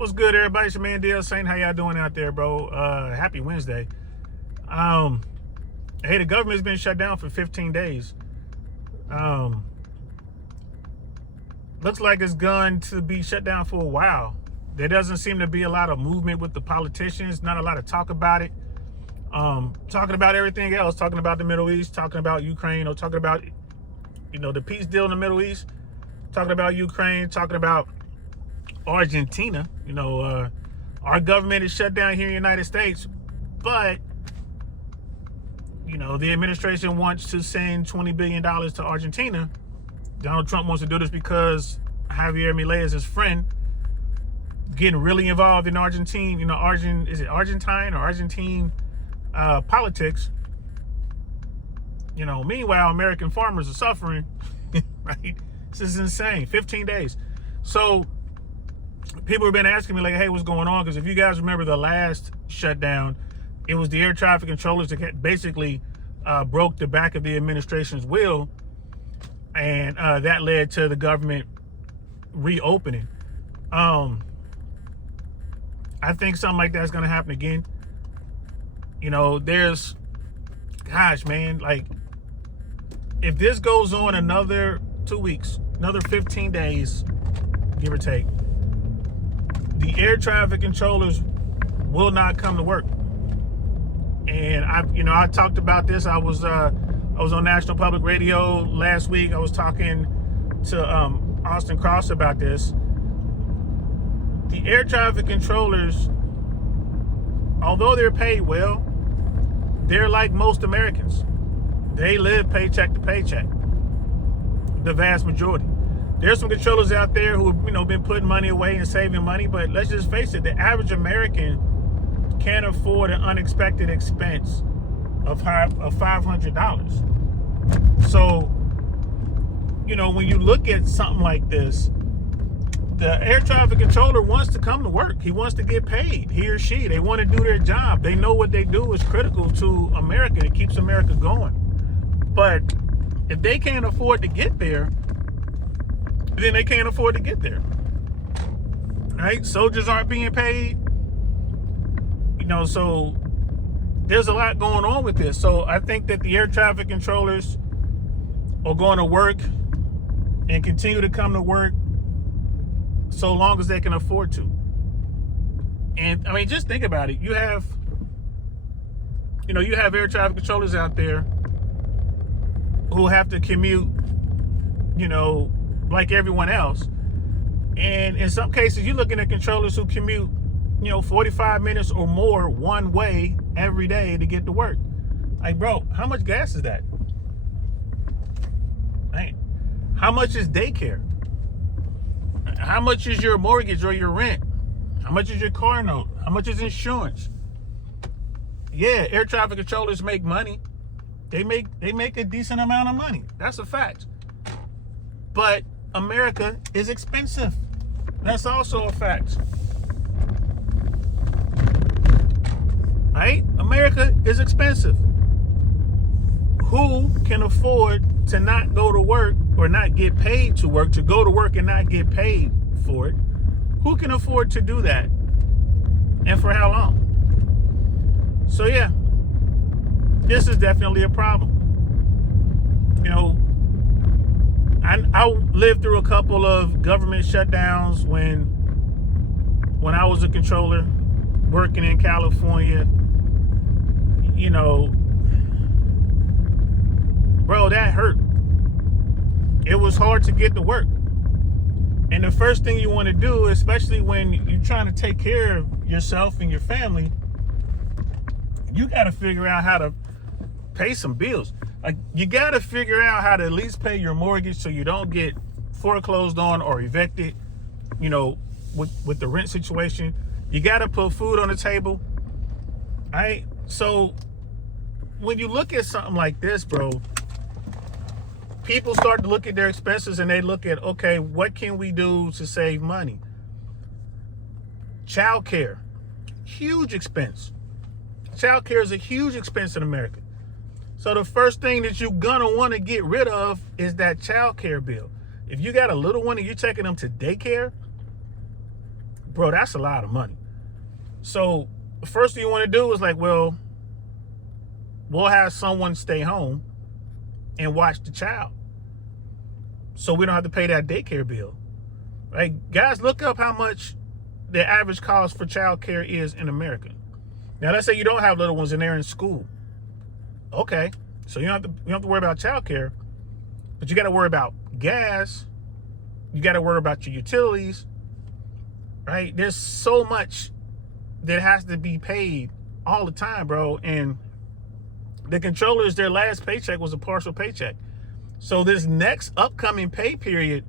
What's good, everybody? It's your man DL Saint. How y'all doing out there, bro? Happy Wednesday. Hey, the government's been shut down for 15 days. Looks like it's going to be shut down for a while. There doesn't seem to be a lot of movement with the politicians, not a lot of talk about it. Talking about everything else, talking about the Middle East, talking about Ukraine, or talking about, the peace deal in the Middle East, talking about Ukraine, talking about Argentina. Our government is shut down here in the United States, but the administration wants to send $20 billion to Argentina. Donald Trump wants to do this because Javier Milei is his friend, getting really involved in Argentine, Argentine politics. Meanwhile, American farmers are suffering, right? This is insane. 15 days. So people have been asking me, like, hey, what's going on? Because if you guys remember the last shutdown, it was the air traffic controllers that basically broke the back of the administration's will, and that led to the government reopening. I think something like that's going to happen again. Gosh, man, like, if this goes on another 2 weeks, another 15 days, give or take, the air traffic controllers will not come to work. And I talked about this. I was on National Public Radio last week. I was talking to Austin Cross about this. The air traffic controllers, although they're paid well, they're like most Americans. They live paycheck to paycheck, the vast majority. There's some controllers out there who have, been putting money away and saving money, but let's just face it, the average American can't afford an unexpected expense of $500. So, when you look at something like this, the air traffic controller wants to come to work. He wants to get paid, he or she. They want to do their job. They know what they do is critical to America. It keeps America going. But if they can't afford to get there, then they can't afford to get there. Right? Soldiers aren't being paid. So there's a lot going on with this. So I think that the air traffic controllers are going to work and continue to come to work so long as they can afford to. And I mean, just think about it. You have air traffic controllers out there who have to commute, like everyone else. And in some cases, you're looking at controllers who commute, 45 minutes or more one way every day to get to work. Like, bro, how much gas is that? Man, how much is daycare? How much is your mortgage or your rent? How much is your car note? How much is insurance? Yeah, air traffic controllers make money. They make a decent amount of money. That's a fact. But America is expensive. That's also a fact. Right? America is expensive. Who can afford to not go to work or not get paid to work, to go to work and not get paid for it? Who can afford to do that? And for how long? So yeah, this is definitely a problem. I lived through a couple of government shutdowns when I was a controller working in California. Bro, that hurt. It was hard to get to work. And the first thing you want to do, especially when you're trying to take care of yourself and your family, you got to figure out how to pay some bills. Like, you got to figure out how to at least pay your mortgage so you don't get foreclosed on or evicted, with the rent situation. You got to put food on the table. All right? So when you look at something like this, bro, people start to look at their expenses and they look at, okay, what can we do to save money? Child care, huge expense. Child care is a huge expense in America. So the first thing that you're gonna want to get rid of is that child care bill. If you got a little one and you're taking them to daycare, Bro, that's a lot of money. So the first thing you want to do is like, well, we'll have someone stay home and watch the child, so we don't have to pay that daycare bill. Like, guys, look up how much the average cost for child care is in America. Now, let's say you don't have little ones and they're in school. Okay, so you don't have to worry about child care, but you got to worry about gas. You got to worry about your utilities, right? There's so much that has to be paid all the time, bro. And the controllers, their last paycheck was a partial paycheck. So this next upcoming pay period,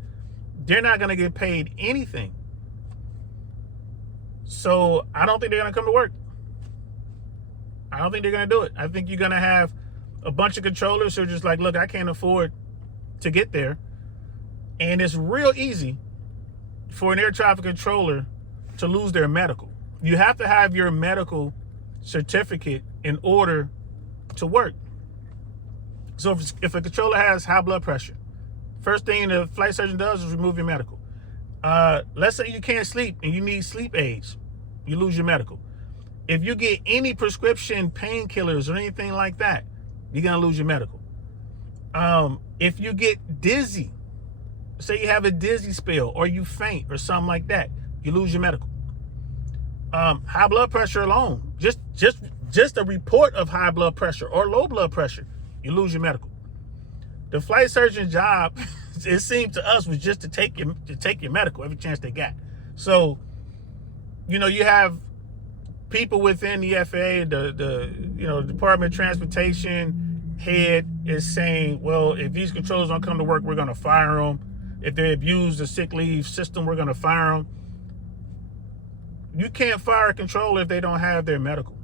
they're not going to get paid anything. So I don't think they're going to come to work. I don't think they're going to do it. I think you're going to have a bunch of controllers who are just like, look, I can't afford to get there. And it's real easy for an air traffic controller to lose their medical. You have to have your medical certificate in order to work. So if a controller has high blood pressure, first thing the flight surgeon does is remove your medical. Let's say you can't sleep and you need sleep aids, you lose your medical. If you get any prescription painkillers or anything like that, you're gonna lose your medical. If you get dizzy, say you have a dizzy spell or you faint or something like that, you lose your medical. High blood pressure alone, just a report of high blood pressure or low blood pressure, you lose your medical. The flight surgeon's job, it seemed to us, was just to take your medical every chance they got. So, you have people within the FAA, the Department of Transportation head is saying, well, if these controllers don't come to work, we're going to fire them. If they abuse the sick leave system, we're going to fire them. You can't fire a controller if they don't have their medical,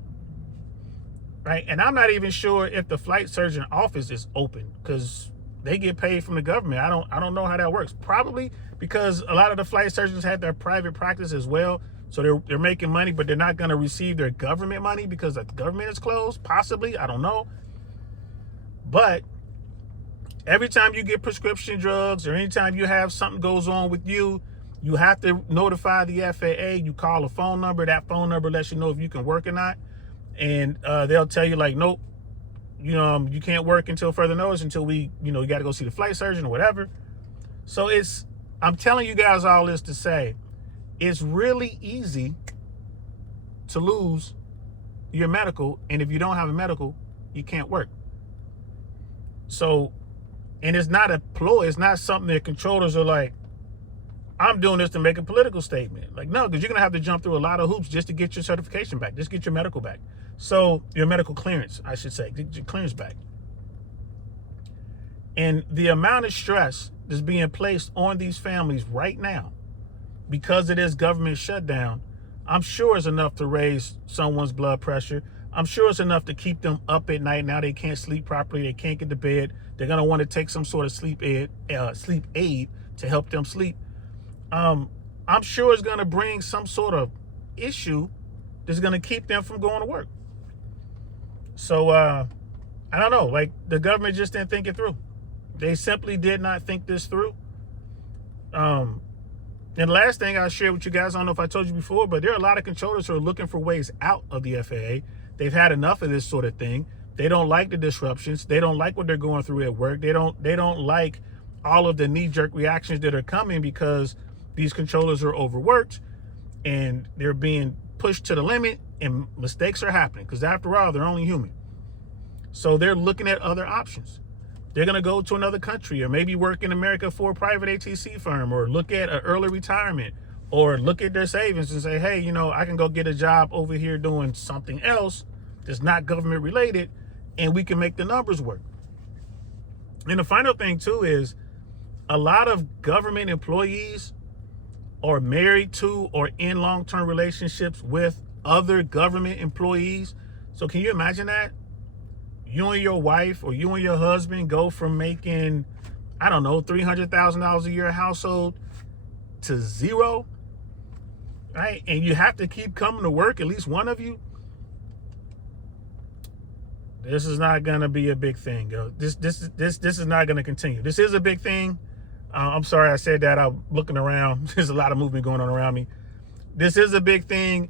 right? And I'm not even sure if the flight surgeon office is open because they get paid from the government. I don't know how that works. Probably because a lot of the flight surgeons have their private practice as well, so they're making money, but they're not going to receive their government money because the government is closed. Possibly, I don't know. But every time you get prescription drugs or anytime you have something goes on with you, you have to notify the FAA. You call a phone number. That phone number lets you know if you can work or not. And they'll tell you like, nope, you can't work until further notice, until we, you got to go see the flight surgeon or whatever. So I'm telling you guys all this to say, it's really easy to lose your medical. And if you don't have a medical, you can't work. So, and it's not a ploy. It's not something that controllers are like, I'm doing this to make a political statement. Like, no, because you're going to have to jump through a lot of hoops just to get your certification back, just get your medical back. So your medical clearance, I should say, get your clearance back. And the amount of stress that's being placed on these families right now because of this government shutdown, I'm sure is enough to raise someone's blood pressure. I'm sure it's enough to keep them up at night. Now they can't sleep properly. They can't get to bed. They're going to want to take some sort of sleep aid to help them sleep. I'm sure it's going to bring some sort of issue that's going to keep them from going to work. So, I don't know, like the government just didn't think it through. They simply did not think this through. And the last thing I'll share with you guys, I don't know if I told you before, but there are a lot of controllers who are looking for ways out of the FAA. They've had enough of this sort of thing. They don't like the disruptions. They don't like what they're going through at work. They don't like all of the knee-jerk reactions that are coming because these controllers are overworked and they're being pushed to the limit and mistakes are happening because after all, they're only human. So they're looking at other options. They're going to go to another country or maybe work in America for a private ATC firm or look at an early retirement or look at their savings and say, hey, I can go get a job over here doing something else that's not government related and we can make the numbers work. And the final thing too is a lot of government employees are married to or in long-term relationships with other government employees. So can you imagine that? You and your wife or you and your husband go from making, I don't know, $300,000 a year household to zero, right? And you have to keep coming to work, at least one of you. This is not going to be a big thing, yo. This is not going to continue. This is a big thing. I'm sorry I said that. I'm looking around. There's a lot of movement going on around me. this is a big thing,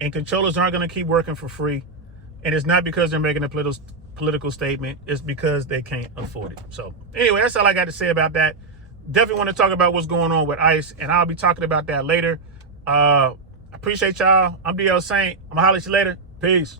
and controllers aren't going to keep working for free. And it's not because they're making a political statement. It's because they can't afford it. So anyway, that's all I got to say about that. Definitely want to talk about what's going on with ICE, and I'll be talking about that later. Appreciate y'all. I'm DL Saint. I'm going to holler at you later. Peace.